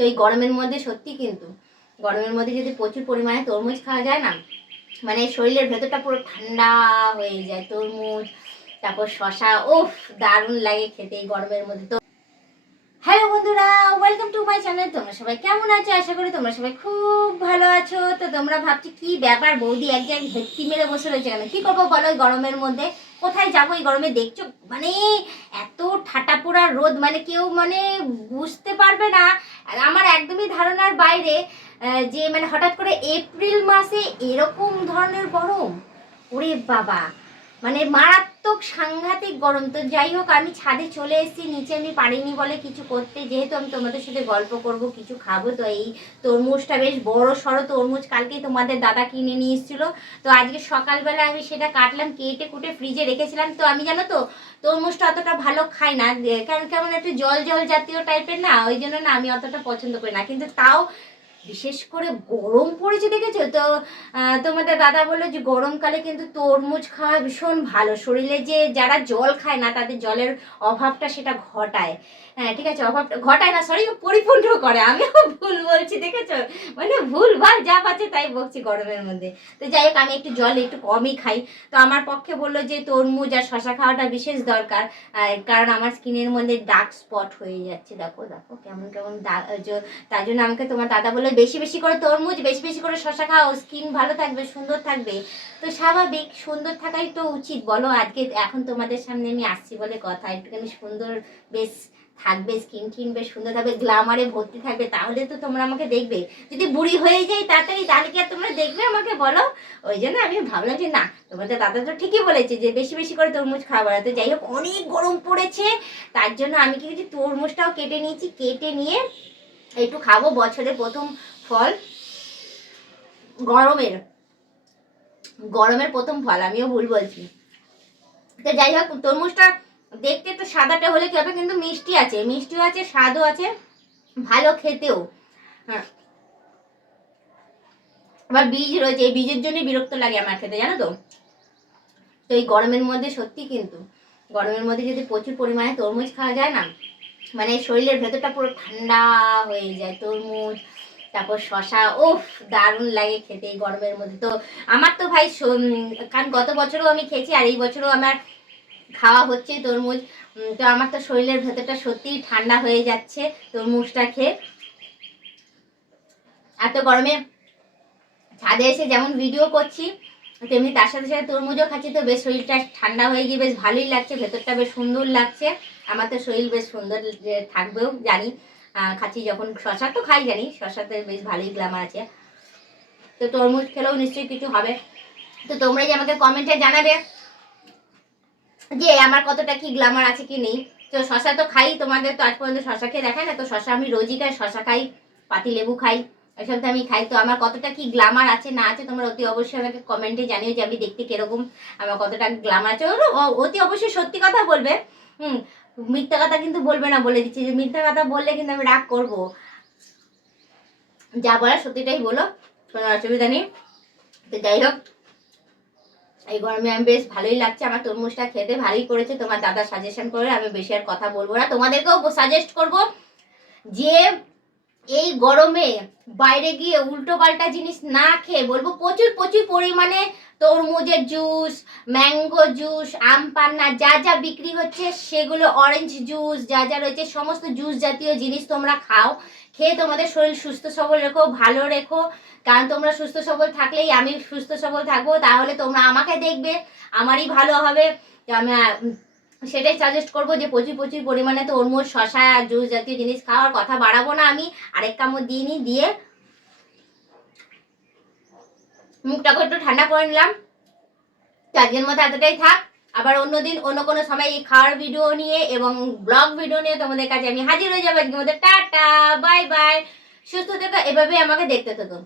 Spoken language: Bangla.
তো এই গরমের মধ্যে সত্যি কিন্তু গরমের মধ্যে যদি প্রচুর পরিমাণে তরমুজ খাওয়া যায় না, মানে শরীরের ভেতরটা পুরো ঠান্ডা হয়ে যায়। তরমুজ, তারপর শশা, ওফ দারুণ লাগে খেতে এই গরমের মধ্যে। তো হ্যালো বন্ধুরা, ওয়েলকাম টু মাই চ্যানেল। তোমরা সবাই কেমন আছো? আশা করি তোমরা সবাই খুব ভালো আছো। তো তোমরা ভাবছি কি ব্যাপার, বৌদি এক জায়গায় ভেটকি মেরে বসে রয়েছে কেন? কি করবো বলো এই গরমের মধ্যে? কোথায় যাবো এই গরমে? দেখছো মানে এত ঠাটা পোড়া রোদ, মানে কেউ মানে বুঝতে পারবে না। আমার একদমই ধারণার বাইরে যে মানে হঠাৎ করে এপ্রিল মাসে এরকম ধরনের গরম। ওরে বাবা, মানে মারাত্মক সাংঘাতিক গরম। তো যাই হোক, আমি ছাদে চলে এসেছি, নিচে আমি পারিনি বলে কিছু করতে, যেহেতু আমি তোমাদের সাথে গল্প করব, কিছু খাবো। তো এই তরমুজটা বেশ বড় সড়ো তরমুজ, কালকেই তোমাদের দাদা কিনে নিয়ে এসেছিলো। তো আজকে সকালবেলা আমি সেটা কাটলাম, কেটে কুটে ফ্রিজে রেখেছিলাম। তো আমি জানো তো তরমুজটা অতটা ভালো খাই না, কারণ কেমন একটু জল জল জাতীয় টাইপের না, ওই জন্য না আমি অতটা পছন্দ করি না। কিন্তু তাও বিশেষ করে গরম পড়েছে দেখেছো তো। তোমাদের দাদা বললো যে গরমকালে কিন্তু তরমুজ খাওয়া ভীষণ ভালো, শরীরে যে যারা জল খায় না তাদের জলের অভাবটা সেটা ঘটায়। হ্যাঁ ঠিক আছে, অভাবটা ঘটায় না, সরি পরিপূর্ণ করে। আমিও ভুল বলছি দেখেছো, মানে ভুল ভাল যা পাচ্ছে তাই বকছি গরমের মধ্যে। তো যাই হোক, আমি একটু জল একটু কমই খাই। তো আমার পক্ষে বললো যে তরমুজ আর শশা খাওয়াটা বিশেষ দরকার, কারণ আমার স্কিনের মধ্যে ডার্ক স্পট হয়ে যাচ্ছে। দেখো দেখো কেমন কেমন তার জন্য আমাকে তোমার দাদা বললো বেশি বেশি করে তরমুজ, বেশি বেশি করে শশা খাও, স্কিন ভালো থাকবে, সুন্দর থাকবে। তো স্বাভাবিক, সুন্দর থাকাই তো উচিত বলো। আজকে এখন তোমাদের সামনে আমি আসছি বলে কথা, একটুখানি সুন্দর বেশ থাকবে, স্কিন টিন বেশ সুন্দর থাকবে, গ্ল্যামারে ভর্তি থাকবে, তাহলে তো তোমরা আমাকে দেখবে। যদি বুড়ি হয়ে যাই তাড়াতাড়ি, তাহলে কি আর তোমরা দেখবে আমাকে বলো? ওই জন্য আমি ভাবলাম যে না, তোমাদের দাদা তো ঠিকই বলেছে যে বেশি বেশি করে তরমুজ খাওয়া বাড়াতে। যাই হোক, অনেক গরম পড়েছে, তার জন্য আমি কিন্তু তরমুজটাও কেটে নিয়েছি, কেটে নিয়ে একটু খাবো। বছরের প্রথম ফল, গরমের গরমের প্রথম ফল, আমিও ভুল বলছি। তো যাই হোক, তরমুজটা দেখতে একটু সাদাটা হলে কি হবে, কিন্তু মিষ্টি আছে, মিষ্টিও আছে, স্বাদও আছে, ভালো খেতেও। হ্যাঁ, আবার বীজ রয়েছে, এই বীজের জন্য বিরক্ত লাগে আমার খেতে, জানো তো। তো এই গরমের মধ্যে সত্যি কিন্তু গরমের মধ্যে যদি প্রচুর পরিমাণে তরমুজ খাওয়া যায় না, মানে শরীরের ভেতরটা পুরো ঠান্ডা হয়ে যায়। তরমুজ, তারপর শশা, ওফ দারুণ লাগে খেতে এই গরমের মধ্যে। তো আমার তো ভাই কারণ গত বছরও আমি খেয়েছি আর এই বছরও আমার খাওয়া হচ্ছে তরমুজ। তো আমার তো শরীরের ভেতরটা সত্যিই ঠান্ডা হয়ে যাচ্ছে তরমুজটা খেয়ে। এত গরমে ছাদে এসে যেমন ভিডিও করছি, তেমনি তার সাথে সাথে তরমুজও খাচ্ছি। তো বেশ শরীরটা ঠান্ডা হয়ে গিয়ে বেশ ভালোই লাগছে, ভেতরটা বেশ সুন্দর লাগছে। আমার তো শরীর বেশ সুন্দর থাকবেও জানি, খাচ্ছি যখন। শশা তো খাই জানি, শশাতে বেশ ভালোই গ্ল্যামার আছে। তো তরমুজ খেলেও নিশ্চয়ই কিছু হবে। তো তোমরা যে আমাকে কমেন্টে জানাবে যে আমার কতটা কি গ্ল্যামার আছে কি নেই। তো শশা তো খাই, তোমাদের তো আজ পর্যন্ত শশা খেয়ে দেখায় না। তো শশা আমি রোজই খাই, শশা খাই, পাতি লেবু খাই, এসব তো আমি খাই। তো আমার কতটা কি গ্ল্যামার আছে না আছে তোমরা অতি অবশ্যই আমাকে কমেন্টে জানিও যে আমি দেখতে কিরকম, আমার কতটা গ্ল্যামার আছে। অতি অবশ্যই সত্যি কথা বলবে, মিথ্যা কথা কিন্তু বলবে না, বলে দিচ্ছি। যে মিথ্যা কথা বললে কিন্তু আমি রাগ করবো। যা বলার সত্যিটাই বলো, কোনো অসুবিধা নেই। তো যাই হোক, এই গরমে আমি বেশ ভালোই লাগছে, আমার তরমুজটা খেতে ভালোই করেছে তোমার দাদা সাজেশন করে। আমি বেশি আর কথা বলবো না, তোমাদেরকেও সাজেস্ট করব যে এই গরমে বাইরে গিয়ে উল্টো পাল্টা জিনিস না খেয়ে, বলবো প্রচুর প্রচুর পরিমাণে তরমুজের জুস, ম্যাঙ্গো জুস, আম পান্না যা যা বিক্রি হচ্ছে সেগুলো, অরেঞ্জ জুস যা যা রয়েছে, সমস্ত জুস জাতীয় জিনিস তোমরা খাও। খেয়ে তোমাদের শরীর সুস্থ সবল রেখো, ভালো রেখো। কারণ তোমরা সুস্থ সবল থাকলেই আমি সুস্থ সবল থাকবো, তাহলে তোমরা আমাকে দেখবে, আমারই ভালো হবে। আমি সেটাই সাজেস্ট করবো যে প্রচুর প্রচুর পরিমাণে তরমুজ, শশা, জুস জাতীয় জিনিস খাওয়ার কথা বাড়াবো না আমি। আরেক কামড় দিয়ে নিই, দিয়ে মুখটাকে একটু ঠান্ডা করে নিলাম। তো আজকের মতো এতটাই থাক, আবার অন্যদিন অন্য কোনো সময় এই খাওয়ার ভিডিও নিয়ে এবং ব্লগ ভিডিও নিয়ে তোমাদের কাছে আমি হাজির হয়ে যাবো। আজকের মতো টাটা, বাই বাই, সুস্থ থেকো, এভাবেই আমাকে দেখতে থাকো।